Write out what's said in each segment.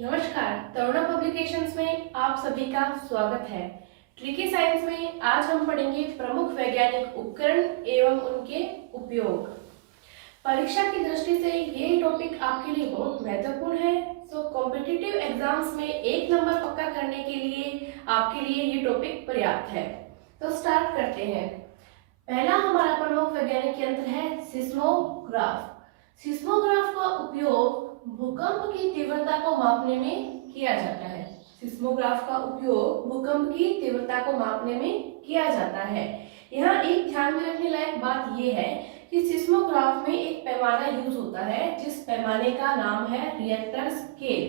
नमस्कार, तरुणा पब्लिकेशंस में आप सभी का स्वागत है। ट्रिकी साइंस में आज हम पढ़ेंगे प्रमुख वैज्ञानिक उपकरण एवं उनके उपयोग। परीक्षा की दृष्टि से ये टॉपिक आपके लिए बहुत महत्वपूर्ण है। तो कॉम्पिटिटिव एग्जाम्स में 1 नंबर पक्का करने के लिए आपके लिए ये टॉपिक पर्याप्त है। तो स्टार्ट करते हैं। पहला हमारा प्रमुख वैज्ञानिक यंत्र है सिस्मोग्राफ। सिस्मोग्राफ का उपयोग भूकंप की तीव्रता को मापने में किया जाता है। सिस्मोग्राफ का उपयोग भूकंप की तीव्रता को मापने में किया जाता है। यहाँ एक ध्यान में रखने लायक बात यह है कि सिस्मोग्राफ में एक पैमाना यूज होता है जिस पैमाने का नाम है रिएक्टर स्केल।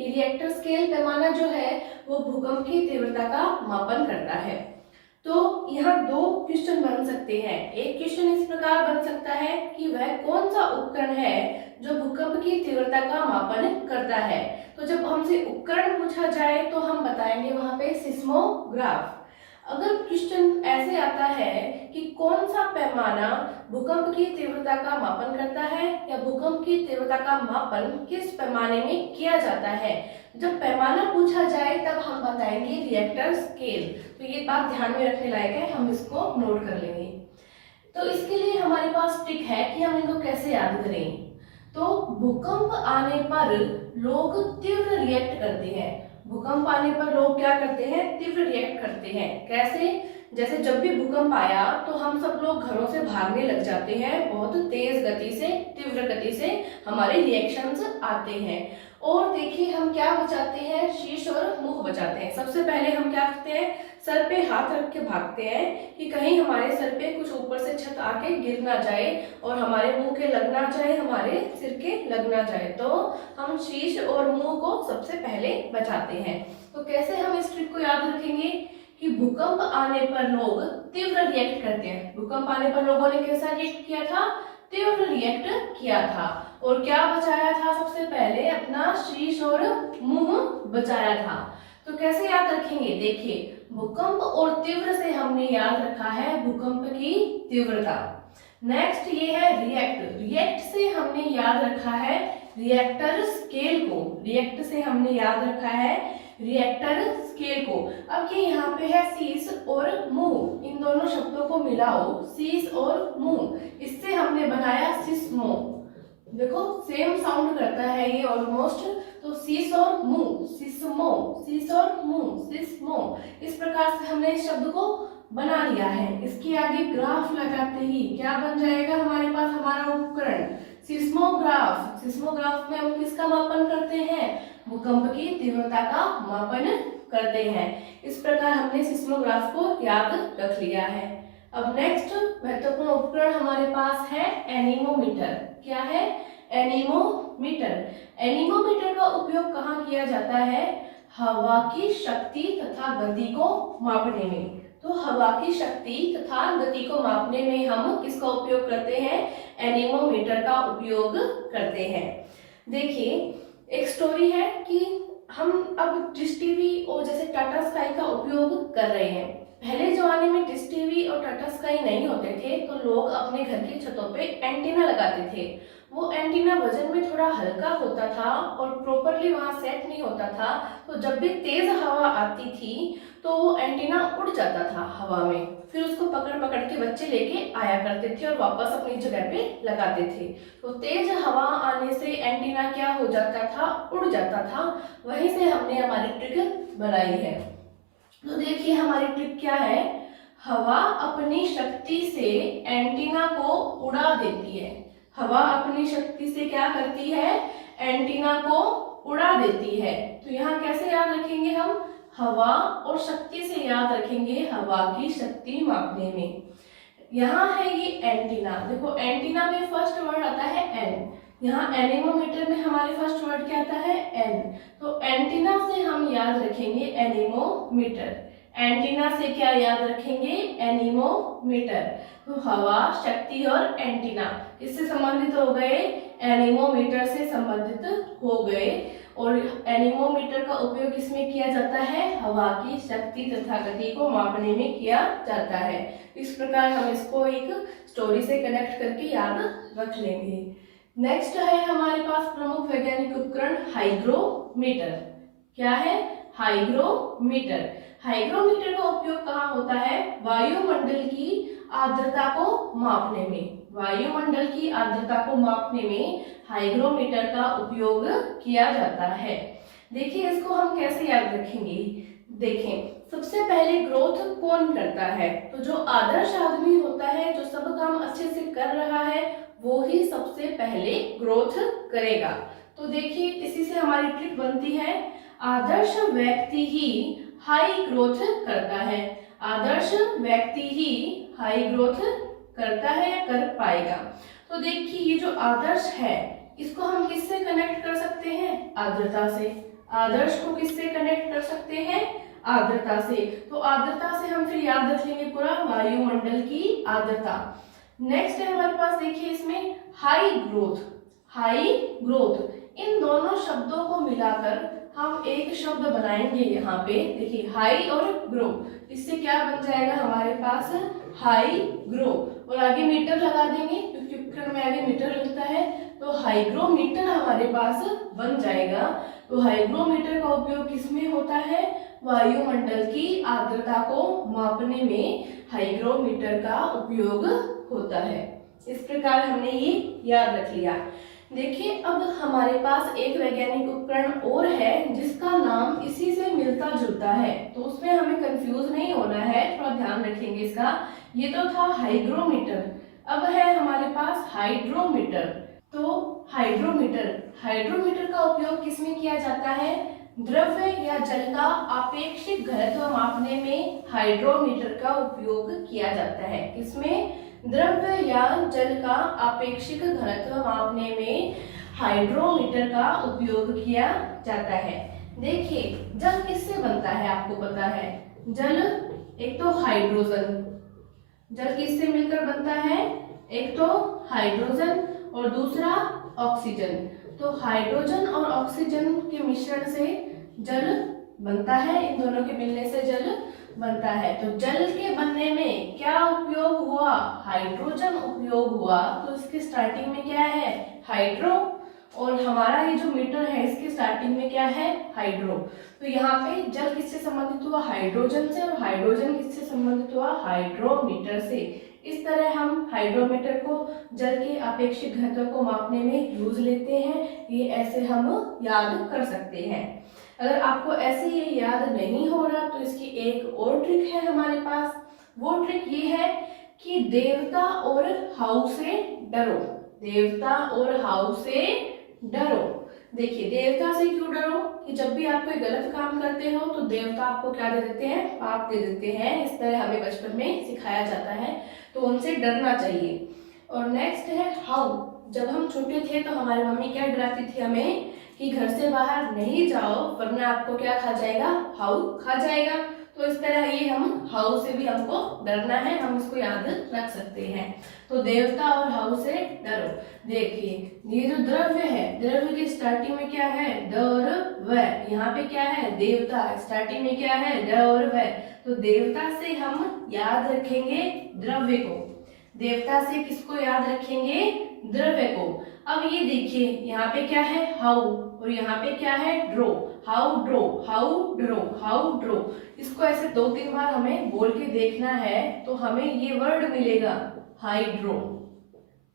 ये रिएक्टर स्केल पैमाना जो है वो भूकंप की तीव्रता का मापन करता है। तो यहाँ 2 क्वेश्चन बन सकते हैं। एक क्वेश्चन इस प्रकार बन सकता है कि वह कौन सा उपकरण है जो भूकंप की तीव्रता का मापन करता है। तो जब हमसे उपकरण पूछा जाए तो हम बताएंगे वहां पे सिस्मोग्राफ। अगर क्वेश्चन ऐसे आता है कि कौन सा पैमाना भूकंप की तीव्रता का मापन करता है या भूकंप की तीव्रता का मापन किस पैमाने में किया जाता है, जब पैमाना पूछा जाए तब हम बताएंगे रिएक्टर स्केल। तो ये बात ध्यान में रखने लायक है, हम इसको नोट कर लेंगे। तो इसके लिए हमारे पास ट्रिक है कि हम इनको कैसे याद करें। तो भूकंप आने पर लोग तीव्र रिएक्ट करते हैं। भूकंप आने पर लोग क्या करते हैं? तीव्र रिएक्ट करते हैं। कैसे? जैसे जब भी भूकंप आया तो हम सब लोग घरों से भागने लग जाते हैं। बहुत तेज गति से, तीव्र गति से हमारे रिएक्शंस आते हैं। और देखिए हम क्या बचाते हैं? शीश और मुंह बचाते हैं। सबसे पहले हम क्या करते हैं? सर पे हाथ रख के भागते हैं कि कहीं हमारे सर पे कुछ ऊपर से छत आके गिर ना जाए और हमारे मुंह के लग ना जाए, हमारे सिर के लग ना जाए। तो हम शीश और मुंह को सबसे पहले बचाते हैं। तो कैसे हम इस ट्रिक को याद रखेंगे कि भूकंप आने पर लोग तीव्र रिएक्ट करते हैं। भूकंप आने पर लोगों ने कैसा रिएक्ट किया था? तीव्र रिएक्ट किया था। और क्या बचाया था? सबसे पहले अपना शीश और मुंह बचाया था। तो कैसे याद रखेंगे? देखिए, भूकंप और तीव्र से हमने याद रखा है भूकंप की तीव्रता। नेक्स्ट ये है रिएक्ट। रिएक्ट से हमने याद रखा है रिएक्टर स्केल को। रिएक्ट से हमने याद रखा है रिएक्टर स्केल को। अब ये यहाँ पे है शीश और मुंह, इन दोनों शब्दों को मिलाओ, शीश और मुंह, इससे हमने बनाया सिस्मो। देखो सेम साउंड करता है ये ऑलमोस्ट। तो शीश और मुंह, सिस्मो, शीश और मुंह, सिस्मो। इस प्रकार से हमने इस शब्द को बना लिया है। इसके आगे ग्राफ लगाते ही क्या बन जाएगा हमारे पास? हमारा उपकरण सिस्मोग्राफ। सिस्मोग्राफ में हम किसका मापन करते हैं? भूकंप की तीव्रता का मापन करते हैं। इस प्रकार हमने सिस्मोग्राफ को याद रख लिया है। अब नेक्स्ट महत्वपूर्ण उपकरण हमारे पास है एनीमोमीटर। क्या है? एनीमोमीटर। एनीमोमीटर का उपयोग कहाँ किया जाता है? हवा की शक्ति तथा गति को मापने में। तो हवा की शक्ति तथा गति को मापने में हम किसका उपयोग करते हैं? एनीमोमीटर का उपयोग करते हैं। देखिए एक स्टोरी है कि हम अब डिश टीवी और जैसे टाटा स्काई का उपयोग कर रहे हैं। पहले जमाने में डिश टीवी और टाटा स्काई नहीं होते थे तो लोग अपने घर की छतों पे एंटीना लगाते थे। वो एंटीना वजन में थोड़ा हल्का होता था और प्रॉपरली वहां सेट नहीं होता था। तो जब भी तेज हवा आती थी तो वो एंटीना उड़ जाता था हवा में। फिर उसको पकड़ पकड़ के बच्चे लेके आया करते थे और वापस अपनी जगह पे लगाते थे। तो तेज हवा आने से एंटीना क्या हो जाता था? उड़ जाता था। वहीं से हमने हमारी ट्रिक बनाई है। तो देखिए हमारी ट्रिक क्या है? हवा अपनी शक्ति से एंटीना को उड़ा देती है। हवा अपनी शक्ति से क्या करती है? एंटीना को उड़ा देती है। तो यहाँ कैसे याद रखेंगे हम? हवा और शक्ति से याद रखेंगे हवा की शक्ति मापने में। यहाँ है ये एंटीना। देखो एंटीना में फर्स्ट वर्ड आता है एन। यहाँ एनीमोमीटर में हमारे फर्स्ट वर्ड क्या आता है? एन। तो एंटीना से हम याद रखेंगे एनीमोमीटर। एंटीना से क्या याद रखेंगे? एनीमोमीटर। तो हवा, शक्ति और एंटीना किससे संबंधित हो गए? एनीमोमीटर से संबंधित हो गए। और एनीमोमीटर का उपयोग इसमें किया जाता है हवा की शक्ति तथा गति को मापने में किया जाता है। इस प्रकार हम इसको एक स्टोरी से कनेक्ट करके याद रख लेंगे। नेक्स्ट है हमारे पास प्रमुख वैज्ञानिक उपकरण हाइग्रोमीटर। क्या है? हाइग्रोमीटर। हाइग्रोमीटर का उपयोग कहाँ होता है? वायुमंडल की आर्द्रता को मापने में। वायुमंडल की आर्द्रता को मापने में हाइग्रोमीटर का उपयोग किया जाता है। देखिए इसको हम कैसे याद रखेंगे। देखें, सबसे पहले ग्रोथ कौन करता है? तो जो आदर्श आदमी होता है, जो सब काम अच्छे से कर रहा है, वो ही सबसे पहले ग्रोथ करेगा। तो देखिए इसी से हमारी ट्रिक बनती है, आदर्श व्यक्ति ही हाई ग्रोथ करता है। आदर्श व्यक्ति ही हाई ग्रोथ करता है या कर पाएगा। तो देखिए ये जो आदर्श है, इसको हम किससे कनेक्ट कर सकते हैं? आर्द्रता से। आदर्श को किससे कनेक्ट कर सकते हैं? आर्द्रता से। तो आर्द्रता से हम फिर याद रख लेंगे पूरा वायुमंडल की आर्द्रता। नेक्स्ट है हमारे पास, देखिए इसमें हाई ग्रोथ। हाई ग्रोथ, इन दोनों शब्दों को मिलाकर हम एक शब्द बनाएंगे यहाँ पे। देखिए हाई और ग्रो, इससे क्या बन जाएगा हमारे पास? High grow. और आगे मीटर लगा देंगे क्योंकि उपकरण में आगे मीटर लगता है, तो हाइग्रोमीटर हमारे पास बन जाएगा। तो हाइग्रोमीटर का उपयोग किसमें होता है? वायुमंडल की आर्द्रता को मापने में हाइग्रोमीटर का उपयोग होता है। इस प्रकार हमने ये याद रख लिया। देखिए अब हमारे पास एक वैज्ञानिक उपकरण और है जिसका नाम इसी से मिलता जुलता है, तो उसमें हमें कंफ्यूज नहीं होना है, थोड़ा ध्यान रखेंगे इसका। ये तो था हाइग्रोमीटर, अब है हमारे पास हाइड्रोमीटर। तो हाइड्रोमीटर, हाइड्रोमीटर का उपयोग किसमें किया जाता है? द्रव्य या जल का आपेक्षिक घनत्व मापने में हाइड्रोमीटर का उपयोग किया जाता है। किसमें? द्रव्य या जल का आपेक्षिक घनत्व मापने में हाइड्रोमीटर का उपयोग किया जाता है। देखिए जल किससे बनता है आपको पता है? जल एक तो हाइड्रोजन, जल किससे मिलकर बनता है? एक तो हाइड्रोजन और दूसरा ऑक्सीजन। तो हाइड्रोजन और ऑक्सीजन के मिश्रण से जल बनता है, इन दोनों के मिलने से जल बनता है। तो जल के बनने में क्या उपयोग हुआ? हाइड्रोजन उपयोग हुआ। तो इसकी स्टार्टिंग में क्या है? हाइड्रो, और हमारा ये जो मीटर है इसकी स्टार्टिंग में क्या है? हाइड्रो। तो यहाँ पे जल किससे संबंधित हुआ? हाइड्रोजन से, और हाइड्रोजन किससे संबंधित हुआ? हाइड्रोमीटर से। इस तरह हम हाइड्रोमीटर को जल के आपेक्षिक घनत्व को मापने में यूज लेते हैं। ये ऐसे हम याद कर सकते हैं। अगर आपको ऐसे ये याद नहीं हो रहा तो इसकी एक और ट्रिक है हमारे पास। वो ट्रिक ये है कि देवता और हाउ से डरो। देवता और हाउ से डरो। देखिए देवता से क्यों डरो? कि जब भी आप कोई गलत काम करते हो तो देवता आपको क्या दे देते हैं? पाप दे देते हैं। इस तरह हमें बचपन में सिखाया जाता है, तो उनसे डरना चाहिए। और नेक्स्ट है हाउ। जब हम छोटे थे तो हमारी मम्मी क्या डराती थी हमें? कि घर से बाहर नहीं जाओ वरना आपको क्या खा जाएगा? हाउ खा जाएगा। तो इस तरह ये हम हाउ से भी हमको डरना है, हम इसको याद रख सकते हैं। तो देवता और हाउ से डरो। देखिए ये जो द्रव्य है, द्रव्य की स्टार्टिंग में क्या है? द और व। यहाँ पे क्या है? देवता, स्टार्टिंग में क्या है? द और व। तो देवता से हम याद रखेंगे द्रव्य को। देवता से किसको याद रखेंगे? द्रव्य को। अब ये देखिए यहाँ पे क्या है? हाउ, और यहाँ पे क्या है? Draw. How draw, how draw, how draw. इसको ऐसे 2-3 बार हमें बोल के देखना है तो हमें ये वर्ड मिलेगा हाइड्रो।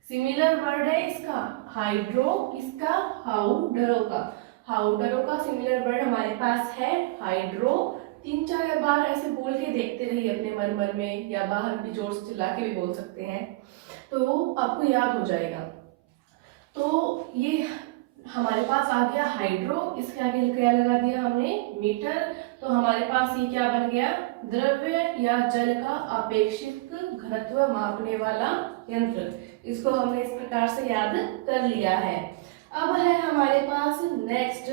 सिमिलर वर्ड है इसका हाइड्रो, किसका? हाउडरो का। हाउडरो का सिमिलर वर्ड हमारे पास है हाइड्रो। 3-4 बार ऐसे बोल के देखते रहिए अपने मन में, या बाहर भी जोर से चिल्ला के भी बोल सकते हैं, तो आपको याद हो जाएगा। तो ये हमारे पास आ गया हाइड्रो, इसके आगे क्या लगा दिया हमने? मीटर। तो हमारे पास ये क्या बन गया? द्रव्य या जल का आपेक्षिक घनत्व मापने वाला यंत्र। इसको हमने इस प्रकार से याद कर लिया है। अब है हमारे पास नेक्स्ट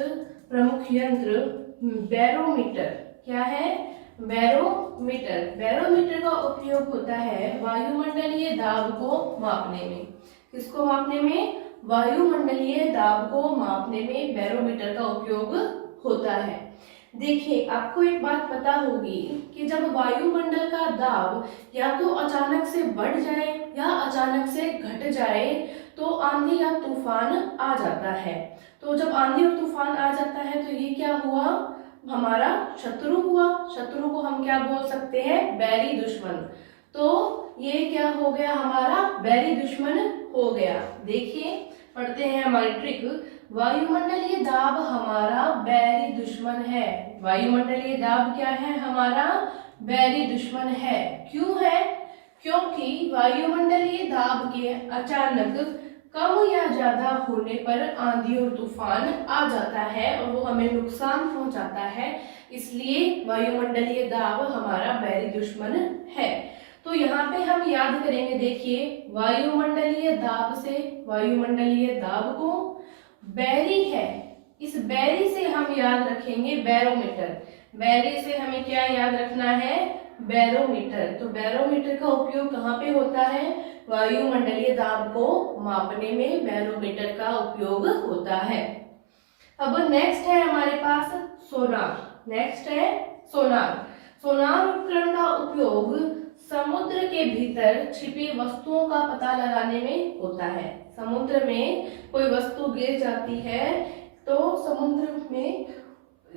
प्रमुख यंत्र बैरोमीटर। क्या है? बैरोमीटर। बैरोमीटर का उपयोग होता है वायुमंडलीय दाब को मापने में। किसको मापने में? वायुमंडलीय दाब को मापने में बैरोमीटर का उपयोग होता है। देखिए आपको एक बात पता होगी कि जब वायुमंडल का दाब या तो अचानक से बढ़ जाए या अचानक से घट जाए तो आंधी या तूफान आ जाता है। तो जब आंधी और तूफान आ जाता है तो ये क्या हुआ, हमारा शत्रु हुआ। शत्रु को हम क्या बोल सकते हैं, बैरी दुश्मन। तो ये क्या हो गया, हमारा बैरी दुश्मन हो गया। देखिए पढ़ते हैं हमारी ट्रिक। वायुमंडलीय दाब हमारा बैरी दुश्मन है। वायुमंडलीय दाब क्या है, हमारा बैरी दुश्मन है। क्यों है, क्योंकि वायुमंडलीय दाब के अचानक कम या ज्यादा होने पर आंधी और तूफान आ जाता है और वो हमें नुकसान पहुंचाता है, इसलिए वायुमंडलीय दाब हमारा बैरी दुश्मन है। तो यहाँ पे हम याद करेंगे, देखिए वायुमंडलीय दाब से, वायुमंडलीय दाब को बैरी है, इस बैरी से हम याद रखेंगे बैरोमीटर। बैरी से हमें क्या याद रखना है, बैरोमीटर। तो बैरोमीटर का उपयोग कहाँ पे होता है, वायुमंडलीय दाब को मापने में बैरोमीटर का उपयोग होता है। अब नेक्स्ट है हमारे पास सोनार। नेक्स्ट है सोनार। सोनार उपकरण का उपयोग समुद्र के भीतर छिपी वस्तुओं का पता लगाने में होता है। समुद्र में कोई वस्तु गिर जाती है तो समुद्र में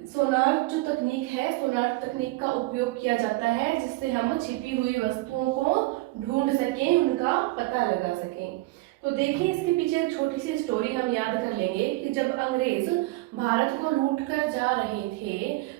सोनार जो तकनीक है, सोनार तकनीक का उपयोग किया जाता है, जिससे हम छिपी हुई वस्तुओं को ढूंढ सकें, उनका पता लगा सकें। तो देखिए इसके पीछे एक छोटी सी स्टोरी हम याद कर लेंगे कि जब अंग्रेज भारत को लूट कर जा रहे थे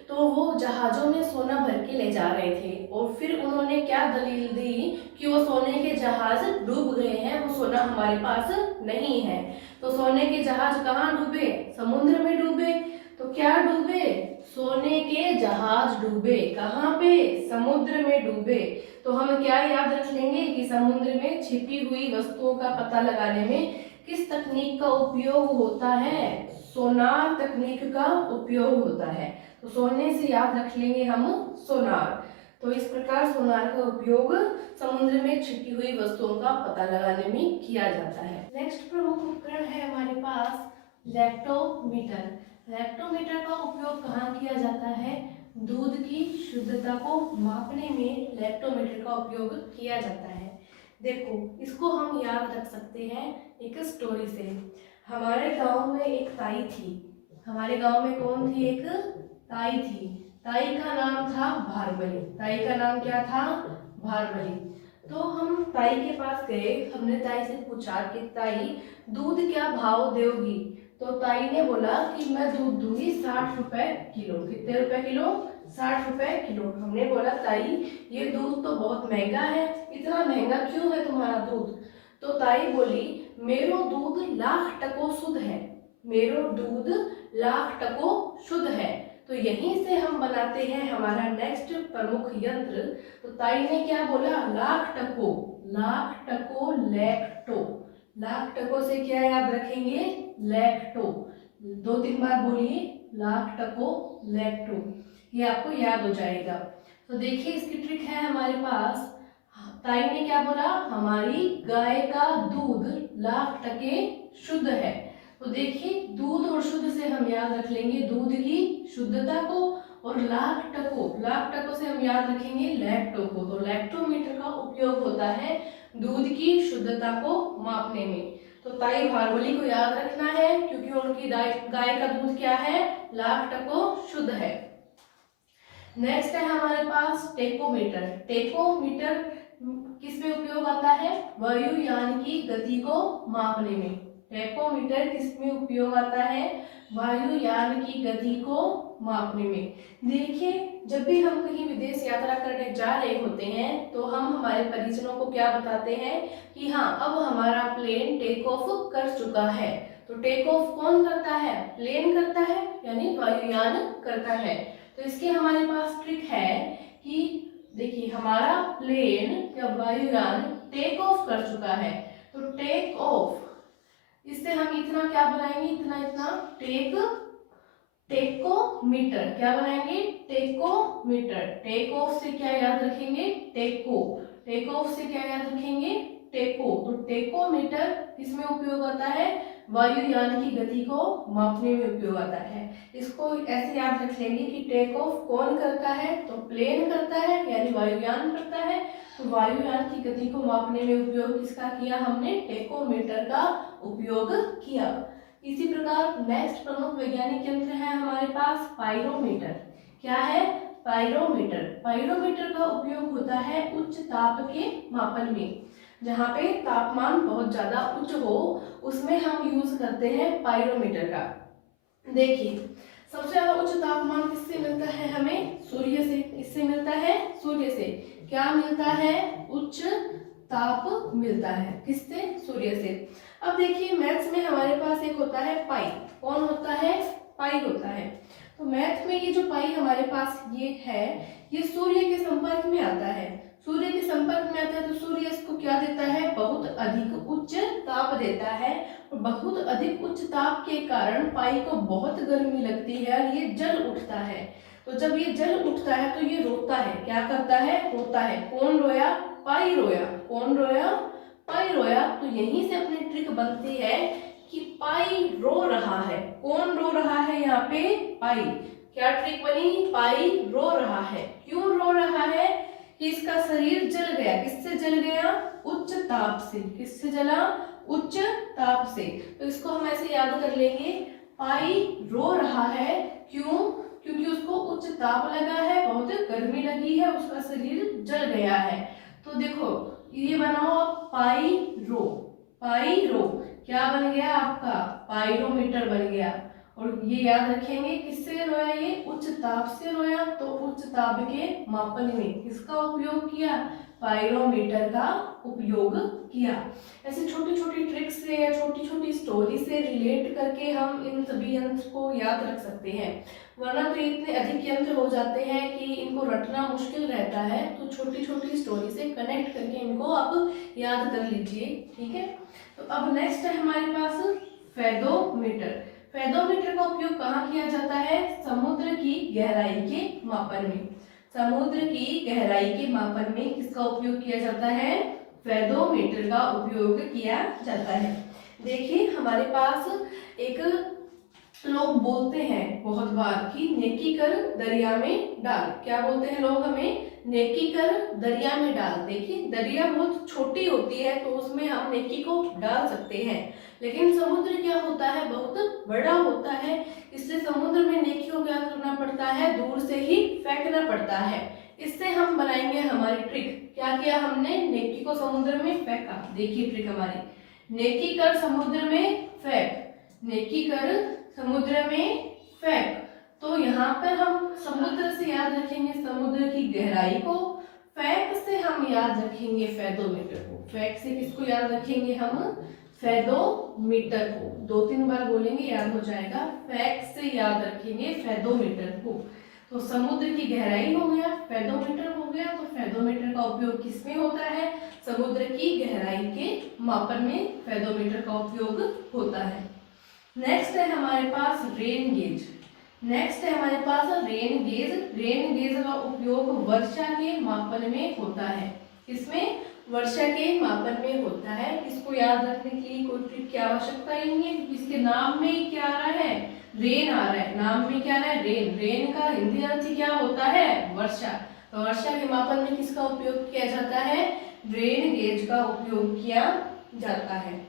तो वो जहाजों में सोना भर के ले जा रहे थे और फिर उन्होंने क्या दलील दी कि वो सोने के जहाज डूब गए हैं, वो सोना हमारे पास नहीं है। तो सोने के जहाज कहाँ डूबे, समुद्र में डूबे। तो क्या डूबे, सोने के जहाज डूबे। कहाँ पे, समुद्र में डूबे। तो हम क्या याद रख लेंगे कि समुद्र में छिपी हुई वस्तुओं का पता लगाने में किस तकनीक का उपयोग होता है, सोनार तकनीक का उपयोग होता है। तो सोने से याद रख लेंगे हम सोनार। तो इस प्रकार सोनार का उपयोग समुद्र में छिपी हुई वस्तुओं का पता लगाने में किया जाता है। नेक्स्ट प्रमुख उपकरण है हमारे पास लैक्टोमीटर। लैक्टोमीटर का उपयोग कहाँ किया जाता है, दूध की शुद्धता को मापने में लैक्टोमीटर का उपयोग किया जाता है। देखो इसको हम याद रख सकते हैं एक स्टोरी से। हमारे गांव में एक ताई थी। हमारे गांव में कौन थी, एक ताई थी। ताई का नाम था भारमली। ताई का नाम क्या था, भारमली। तो हम ताई के पास गए, हमने ताई से पूछा कि ताई दूध क्या भाव दोगी। तो ताई ने बोला कि मैं दूध दूंगी 60 रुपए किलो। कितने रुपए किलो, 60 रुपए किलो। हमने बोला ताई ये दूध तो बहुत महंगा है, इतना महंगा क्यों है तुम्हारा दूध। तो ताई बोली मेरो दूध लाख टको शुद्ध है, मेरो दूध लाख टको शुद्ध है। तो यहीं से हम बनाते हैं हमारा नेक्स्ट प्रमुख यंत्र। तो ताई ने क्या बोला, लाख टको, लाख टको लैक्टो। लाख टको से क्या याद रखेंगे, लैक्टो। 2-3 बार बोलिए, लाख टको लैक्टो, ये आपको याद हो जाएगा। तो देखिए इसकी ट्रिक है हमारे पास। ताई ने क्या बोला, हमारी गाय का दूध लाख टके शुद्ध है। तो देखिए दूध और शुद्ध से हम याद रख लेंगे दूध की शुद्धता को, और लाख टको से हम याद रखेंगे लैक्टो को। तो लैक्टोमीटर का उपयोग होता है दूध की शुद्धता को मापने में। तो ताई भारमली को याद रखना है क्योंकि उनकी गाय का दूध क्या है, लाख टको शुद्ध है। नेक्स्ट है हमारे पास टेकोमीटर। टेकोमीटर किस में उपयोग आता है, वायुयान की गति को मापने में। टेकोमीटर किस में उपयोग आता है, वायुयान की गति को मापने में। देखिए जब भी हम कहीं विदेश यात्रा करने जा रहे होते हैं तो हम हमारे परिजनों को क्या बताते हैं कि हाँ अब हमारा प्लेन टेक ऑफ कर चुका है। तो टेक ऑफ कौन करता है, प्लेन करता है, यानी वायुयान करता है। तो इसके हमारे पास ट्रिक है कि देखिए हमारा प्लेन या वायुयान टेक ऑफ कर चुका है। तो टेक ऑफ, इससे हम इतना क्या बनाएंगे, इतना टेकोमीटर। क्या बनाएंगे, टेकोमीटर। टेक ऑफ से क्या याद रखेंगे, टेको। टेक ऑफ से क्या याद रखेंगे, टेको। तो टेकोमीटर किसमें उपयोग आता है, वायुयान की गति को मापने में उपयोग आता है। इसको ऐसे याद रख लेंगे कि टेक ऑफ कौन करता है, तो प्लेन करता है यानी वायुयान करता है। तो वायुयान की गति को मापने में उपयोग किसका किया हमने, टेकोमीटर का उपयोग किया। इसी प्रकार नेक्स्ट प्रमुख वैज्ञानिक यंत्र है हमारे पास पाइरोमीटर। क्या है? पाइरोमीटर। पाइरोमीटर का उपयोग होता है उच्च ताप के मापन में। जहाँ पे तापमान बहुत ज्यादा उच्च हो उसमें हम यूज करते हैं पाइरोमीटर का। देखिए, सबसे ज्यादा उच्च तापमान किससे मिलता है हमें? सूर्य से। किससे मिलता है? सूर्य से। क्या मिलता है? उच्च ताप मिलता है। किससे? सूर्य से। अब देखिए, मैथ्स में हमारे पास एक होता है पाई। कौन होता है? पाई होता है। तो मैथ में ये जो पाई हमारे पास ये है, ये सूर्य के संपर्क में आता है। सूर्य के संपर्क में आता है तो सूर्य इसको क्या देता है? बहुत अधिक उच्च ताप देता है। और बहुत अधिक उच्च ताप के कारण पाई को बहुत गर्मी लगती है और ये जल उठता है। तो जब ये जल उठता है तो ये रोता है। क्या करता है? रोता है। कौन रोया? पाई रोया। कौन रोया? पाई रोया। तो यहीं से अपनी ट्रिक बनती है कि पाई रो रहा है। कौन रो रहा है यहाँ पे? पाई। क्या ट्रिक बनी? पाई रो रहा है। क्यों रो रहा है? कि इसका शरीर जल गया। किससे जल गया? उच्च ताप से। किससे जला? उच्च ताप से। तो इसको हम ऐसे याद कर लेंगे, पाई रो रहा है। क्यों? क्योंकि उसको उच्च ताप लगा है, बहुत गर्मी लगी है, उसका शरीर जल गया है। तो देखो, ये बनाओ आप पाई रो। पाई रो क्या बन गया आपका? पाइरोमीटर बन गया। और ये याद रखेंगे किससे रोया? ये उच्च ताप से रोया। तो उच्च ताप के मापन में किसका उपयोग किया? पाइरोमीटर का उपयोग किया। ऐसे छोटी छोटी ट्रिक्स से या छोटी छोटी स्टोरी से रिलेट करके हम इन सभी यंत्र को याद रख सकते हैं, वरना तो इतने अधिक यंत्र हो जाते हैं कि इनको रटना मुश्किल रहता है। तो छोटी छोटी स्टोरी से कनेक्ट करके इनको आप याद कर लीजिए। ठीक है। तो अब नेक्स्ट है हमारे पास फेदोमीटर। फेदोमीटर का उपयोग कहाँ किया जाता है? समुद्र की गहराई के मापन में। समुद्र की गहराई के मापन में किसका उपयोग किया जाता है? फेदोमीटर का उपयोग किया जाता है। देखिए, हमारे पास एक लोग बोलते हैं बहुत बार कि नेकी कर दरिया में डाल। क्या बोलते हैं लोग हमें? नेकी कर दरिया में डाल। देखिए, दरिया बहुत छोटी होती है तो उसमें हम नेकी को डाल सकते हैं, लेकिन समुद्र क्या होता है? बहुत बड़ा होता है। इसलिए समुद्र में नेकी को क्या करना पड़ता है? दूर से ही फेंकना पड़ता है। इससे हम बनाएंगे हमारी ट्रिक। क्या किया हमने? नेकी को समुद्र में फेंका। देखिए ट्रिक हमारी, नेकी कर समुद्र में फेंक। नेकी कर समुद्र में फेंक। तो यहाँ पर हम समुद्र से याद रखेंगे समुद्र की गहराई को, फेंक से हम याद रखेंगे फेदोमीटर को। फेंक से किसको याद रखेंगे हम? फेदोमीटर को। 2-3 बार बोलेंगे याद हो जाएगा। फेंक से याद रखेंगे फेदोमीटर को। तो समुद्र की गहराई हो गया, फेदोमीटर हो गया। तो फेदोमीटर का उपयोग किसमें होता है? समुद्र की गहराई के मापन में फेदोमीटर का उपयोग होता है। नेक्स्ट है हमारे पास रेन गेज। नेक्स्ट है हमारे पास रेन गेज। रेन गेज का उपयोग वर्षा के मापन में होता है। किसमें? वर्षा के मापन में होता है। इसको याद रखने के लिए कोई ट्रिक की आवश्यकता ही नहीं है, क्योंकि इसके नाम में ही क्या आ रहा है? रेन आ रहा है। नाम में क्या आ रहा है? रेन। रेन का हिंदी अर्थ क्या होता है? वर्षा। तो वर्षा के मापन में किसका उपयोग किया जाता है? रेन गेज का उपयोग किया जाता है।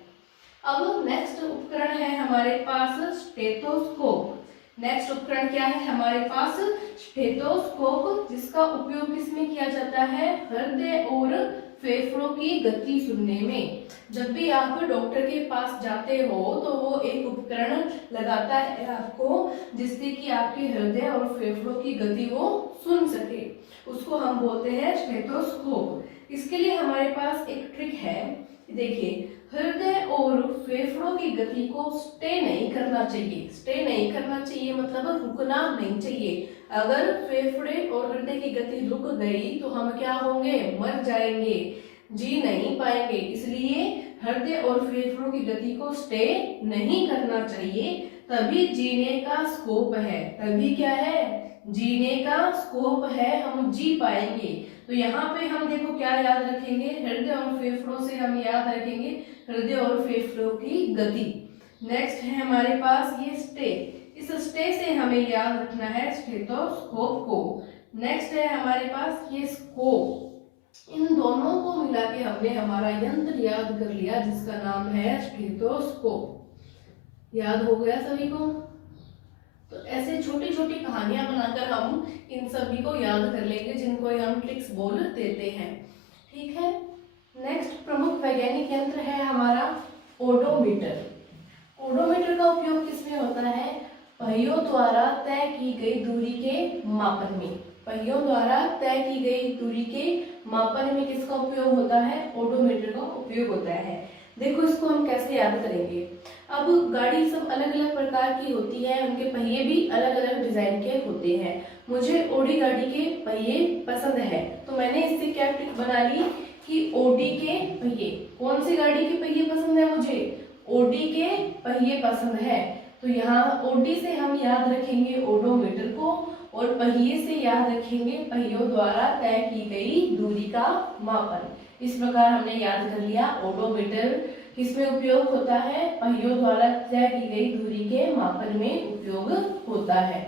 अब नेक्स्ट उपकरण है हमारे पास स्टेथोस्कोप। नेक्स्ट उपकरण क्या है हमारे पास? स्टेथोस्कोप, जिसका उपयोग किसमें किया जाता है? हृदय और फेफड़ों की गति सुनने में। जब भी आप डॉक्टर के पास जाते हो तो वो एक उपकरण लगाता है आपको, जिससे कि आपके हृदय और फेफड़ों की गति वो सुन सके। उसको हम बोलते हैं स्टेथोस्कोप। इसके लिए हमारे पास एक ट्रिक है। देखिए, हृदय और फेफड़ों की गति को स्टे नहीं करना चाहिए। स्टे नहीं करना चाहिए मतलब रुकना नहीं चाहिए। अगर फेफड़े और हृदय की गति रुक गई तो हम क्या होंगे? मर जाएंगे, जी नहीं पाएंगे। इसलिए हृदय और फेफड़ों की गति को स्टे नहीं करना चाहिए, तभी जीने का स्कोप है। तभी क्या है? जीने का स्कोप है, हम जी पाएंगे। तो यहाँ पे हम देखो क्या याद रखेंगे? हृदय और फेफड़ों से हम याद रखेंगे हृदय और फेफड़ों की गति। नेक्स्ट है हमारे पास ये स्टे। इस स्टे से हमें याद रखना है स्टेथोस्कोप को। नेक्स्ट है हमारे पास ये स्कोप। इन दोनों को मिला के हमने हमारा यंत्र याद कर लिया जिसका नाम है स्टेथोस्कोप। याद हो गया सभी को? तो ऐसे छोटी छोटी कहानियां बनाकर हम इन सभी को याद कर लेंगे जिनको हम ट्रिक्स बोल देते हैं। ठीक है। नेक्स्ट प्रमुख वैज्ञानिक यंत्र है हमारा ओडोमीटर। ओडोमीटर का उपयोग किसमें होता है? पहियों द्वारा तय की गई दूरी के मापन में। पहियों द्वारा तय की गई दूरी के मापन में किसका उपयोग होता है? ओडोमीटर का उपयोग होता है। देखो इसको हम कैसे याद करेंगे। अब गाड़ी सब अलग अलग प्रकार की होती है, उनके पहिए भी अलग अलग डिजाइन के होते हैं। मुझे ओडी गाड़ी के पहिए पसंद है, तो मैंने इससे क्या ट्रिक बना ली कि ओडी के पहिए, कौन सी गाड़ी के पहिए पसंद है? मुझे ओडी के पहिए पसंद है। तो यहाँ ओडी से हम याद रखेंगे ओडोमीटर को और पहिए से याद रखेंगे पहियों द्वारा तय की गई दूरी का मापन। इस प्रकार हमने याद कर लिया ओडोमीटर किसमें उपयोग होता है? पहियों द्वारा तय की गई दूरी के मापन में उपयोग होता है।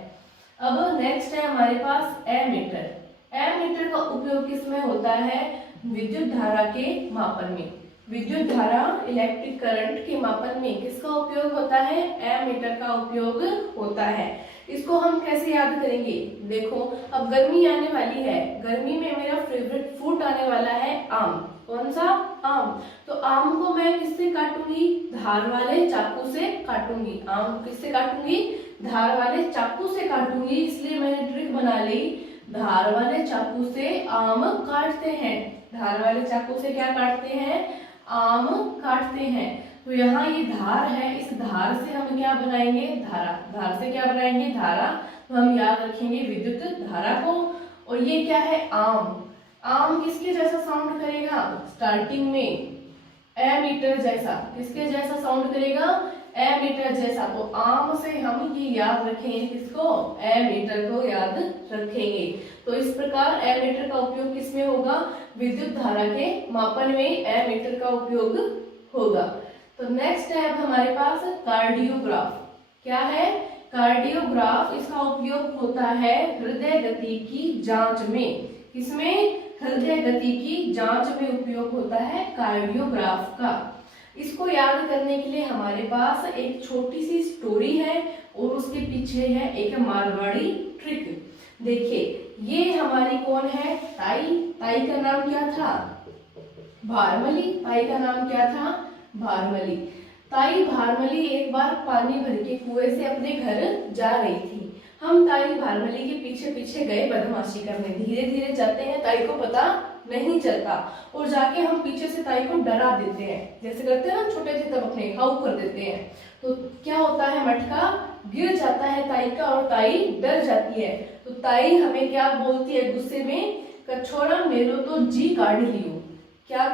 अब नेक्स्ट है हमारे पास एमीटर। एमीटर का उपयोग किसमें होता है? विद्युत धारा के मापन में। विद्युत धारा इलेक्ट्रिक करंट के मापन में किसका उपयोग होता है? एमीटर का उपयोग होता है। इसको हम कैसे याद करेंगे? देखो अब गर्मी आने वाली है, गर्मी में मेरा फेवरेट फ्रूट आने वाला है आम। कौन सा? आम। तो आम को मैं किससे काटूंगी? धार वाले चाकू से काटूंगी। आम किससे काटूंगी? धार वाले चाकू से काटूंगी। इसलिए मैंने ट्रिक बना ली, धार वाले चाकू से आम काटते हैं। धार वाले चाकू से क्या काटते हैं? आम काटते हैं। तो यहाँ ये धार है, इस धार से हम क्या बनाएंगे? धारा। धार से क्या बनाएंगे? धारा। तो हम याद रखेंगे विद्युत धारा को। और ये क्या है? आम। आम किसके जैसा साउंड करेगा? स्टार्टिंग में एमीटर जैसा। किसके जैसा साउंड करेगा? एमीटर जैसा। तो आम से हम ये याद रखेंगे किसको? एमीटर को याद रखेंगे। तो इस प्रकार एमीटर का उपयोग किसमें होगा? विद्युत धारा के मापन में एमीटर का उपयोग होगा। तो नेक्स्ट है अब हमारे पास कार्डियोग्राफ। क्या है? कार्डियोग्राफ। इसका उपयोग होता है हृदय गति की जांच में। किसमें? हृदय गति की जांच में उपयोग होता है कार्डियोग्राफ का। इसको याद करने के लिए हमारे पास एक छोटी सी स्टोरी है और उसके पीछे है एक मारवाड़ी ट्रिक। देखिए ये हमारी कौन है? ताई। ताई का नाम क्या था? भारमली। ताई का नाम क्या था? भारमली। ताई भारमली एक बार पानी भर के कुएं से अपने घर जा रही थी। हम ताई भारमली के पीछे पीछे गए बदमाशी करने। धीरे धीरे जाते हैं, ताई को पता नहीं चलता और जाके हम पीछे से ताई को डरा देते हैं, जैसे करते हैं ना छोटे थे तब अपने हाउ कर देते हैं। तो क्या होता है? मटका गिर जाता है ताई का और ताई डर जाती है। तो ताई हमें क्या बोलती है गुस्से में? कछोरा मेरो तो जी काट लियो। क्या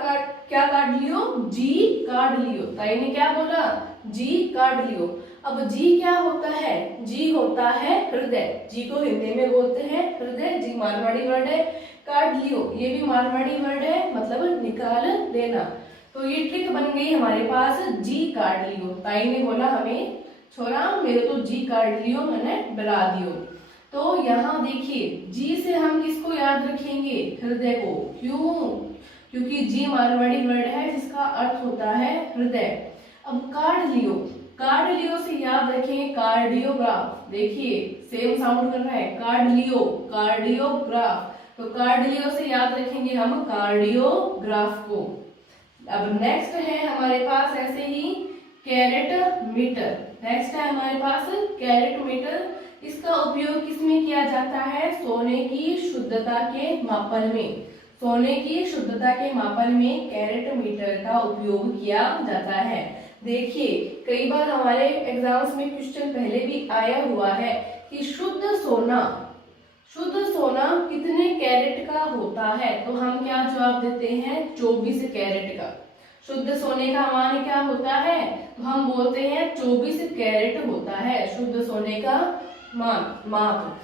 काट लियो? जी काट लियो। ताई ने क्या बोला? जी काट लियो। अब जी क्या होता है? जी होता है हृदय। जी को हिंदी में बोलते हैं हृदय। जी मारवाड़ी वर्ड है। काट लियो ये भी मारवाड़ी वर्ड है, मतलब निकाल देना। तो ये ट्रिक बन गई हमारे पास, जी काट लियो। ताई ने बोला हमें, छोरा मेरे तो जी काट लियो, मैंने डरा दियो। तो यहाँ देखिए जी से हम किसको याद रखेंगे? हृदय को। क्यों? क्योंकि जी मारवाड़ी वर्ड है जिसका अर्थ होता है हृदय। अब काट लियो, काट लियो से याद रखेंगे कार्डियोग्राफ। देखिए सेम साउंड कर रहा है, काट लियो, कार्डियोग्राफ। तो कार्डियो से याद रखेंगे हम कार्डियोग्राफ को। अब नेक्स्ट है हमारे पास ऐसे ही कैरेट मीटर। नेक्स्ट है हमारे पास कैरेट मीटर। इसका उपयोग किसमें किया जाता है? सोने की शुद्धता के मापन में। सोने की शुद्धता के मापन में कैरेट मीटर का उपयोग किया जाता है। देखिए कई बार हमारे एग्जाम्स में क्वेश्चन पहले भी आया हुआ है कि शुद्ध सोना कितने कैरेट का होता है? तो हम क्या जवाब देते हैं? 24 कैरेट का। शुद्ध सोने का मान क्या होता है? तो हम बोलते हैं 24 कैरेट होता है शुद्ध सोने का माप।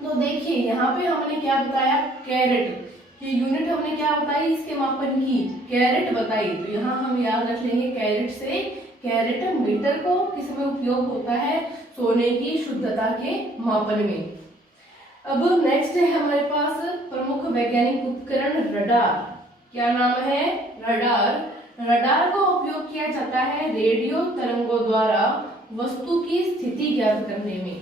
तो देखिए यहाँ पे हमने क्या बताया? कैरेट की यूनिट हमने क्या बताई? इसके मापन की कैरेट बताई। तो यहाँ हम याद रख लेंगे कैरेट से कैरेट मीटर को किसमें उपयोग होता है? सोने की शुद्धता के मापन में। अब नेक्स्ट है हमारे पास प्रमुख वैज्ञानिक उपकरण रडार। क्या नाम है? रडार। रडार का उपयोग किया जाता है रेडियो तरंगों द्वारा वस्तु की स्थिति ज्ञात करने में।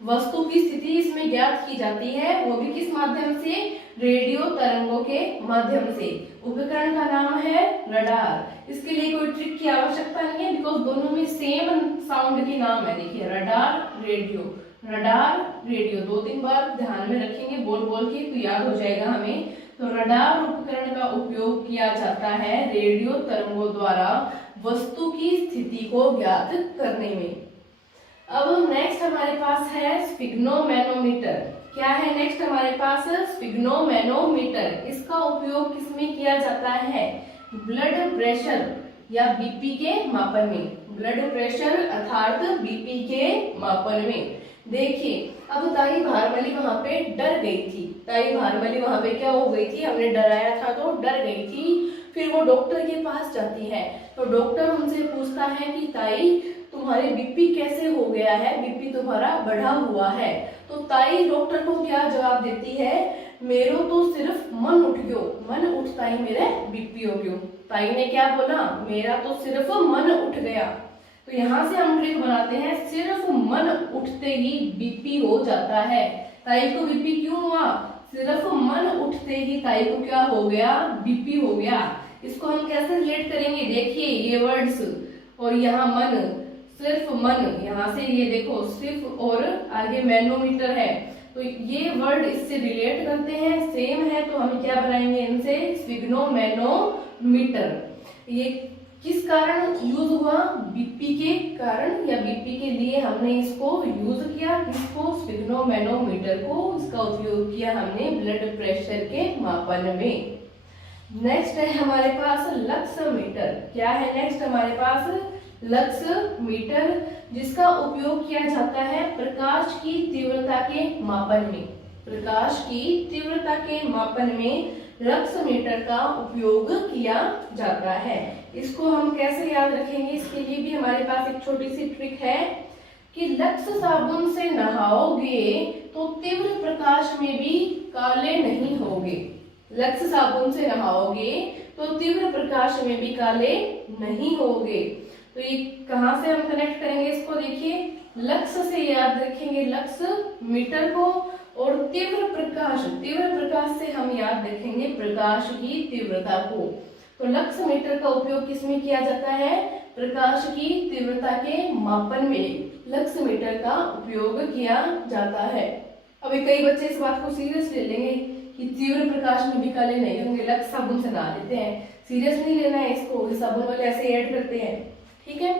वस्तु की स्थिति इसमें ज्ञात की जाती है, वो भी किस माध्यम से? रेडियो तरंगों के माध्यम से। उपकरण का नाम है रडार। इसके लिए कोई ट्रिक की आवश्यकता नहीं है, बिकॉज दोनों में सेम साउंड के नाम है। देखिए रडार, रेडियो, रडार, रेडियो, 2-3 बार ध्यान में रखेंगे बोल बोल के तो याद हो जाएगा हमें। तो रडार उपकरण का उपयोग किया जाता है रेडियो तरंगों द्वारा वस्तु की स्थिति को ज्ञात करने में। अब नेक्स्ट हमारे पास है स्फिग्नोमैनोमीटर। क्या है नेक्स्ट हमारे पास? स्फिग्नोमैनोमीटर। इसका उपयोग किसमें किया जाता है? ब्लड प्रेशर या बीपी के मापन में। ब्लड प्रेशर अर्थात बीपी के मापन में। देखिए अब ताई भारमली वहां पे डर गई थी। ताई भारमली वहां पे क्या हो गई थी? हमने डराया था तो डर गई थी। फिर वो डॉक्टर के पास जाती है तो डॉक्टर उनसे पूछता है कि ताई तुम्हारे बीपी कैसे हो गया है? बीपी तुम्हारा बढ़ा हुआ है। तो ताई डॉक्टर को क्या जवाब देती है? मेरो तो सिर्फ मन उठ गयो, मन उठता ही मेरे बीपी हो गयो। ताई ने क्या बोला? मेरा तो सिर्फ मन उठ गया। तो यहाँ से हम ट्रिक बनाते हैं, सिर्फ मन उठते ही बीपी हो जाता है। ताई को बीपी क्यों हुआ? सिर्फ मन उठते ही ताई को क्या हो गया? बीपी हो गया। इसको हम कैसे रिलेट करेंगे? देखिए ये वर्ड्स और यहाँ मन, सिर्फ मन, यहाँ से ये देखो सिर्फ और आगे मैनोमीटर है, तो ये वर्ड इससे रिलेट करते हैं, सेम है, तो हम क्या बनाएंगे इनसे? स्फिग्नोमैनोमीटर। ये किस कारण यूज हुआ? बीपी के कारण या बीपी के लिए हमने इसको यूज किया। किसको? स्फिग्नोमैनोमीटर को। इसका उपयोग किया हमने ब्लड प्रेशर के मापन में। नेक्स्ट है हमारे पास लक्समीटर। क्या है नेक्स्ट हमारे पास? लक्समीटर, जिसका उपयोग किया जाता है प्रकाश की तीव्रता के मापन में। प्रकाश की तीव्रता के मापन में लक्समीटर का उपयोग किया जाता है। इसको हम कैसे याद रखेंगे? इसके लिए भी हमारे पास एक छोटी सी ट्रिक है कि लक्स साबुन से नहाओगे तो तीव्र प्रकाश में भी काले नहीं होगे। लक्स साबुन से नहाओगे तो तीव्र प्रकाश में भी काले नहीं होगे। तो ये कहाँ से हम कनेक्ट करेंगे इसको? देखिए लक्स से याद रखेंगे लक्स मीटर को, और तीव्र प्रकाश से हम याद रखेंगे प्रकाश की तीव्रता को। तो लक्स मीटर का उपयोग किसमें किया जाता है? प्रकाश की तीव्रता के मापन में लक्स मीटर का उपयोग किया जाता है। अभी कई बच्चे इस बात को सीरियस ले लेंगे कि तीव्र प्रकाश में भी काले नहीं होंगे, लक्स साबुन से नहा लेते हैं। सीरियस नहीं लेना है इसको, साबुन वाले ऐसे ऐड करते हैं, ठीक है।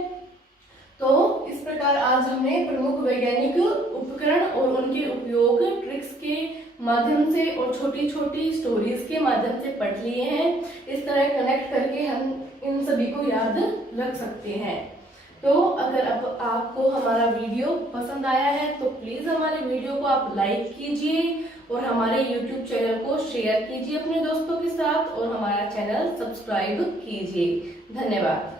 तो इस प्रकार आज हमने प्रमुख वैज्ञानिक उपकरण और उनके उपयोग ट्रिक्स के माध्यम से और छोटी छोटी स्टोरीज के माध्यम से पढ़ लिए हैं। इस तरह कनेक्ट करके हम इन सभी को याद रख सकते हैं। तो अगर अब आपको हमारा वीडियो पसंद आया है तो प्लीज हमारे वीडियो को आप लाइक कीजिए और हमारे YouTube चैनल को शेयर कीजिए अपने दोस्तों के साथ और हमारा चैनल सब्सक्राइब कीजिए। धन्यवाद।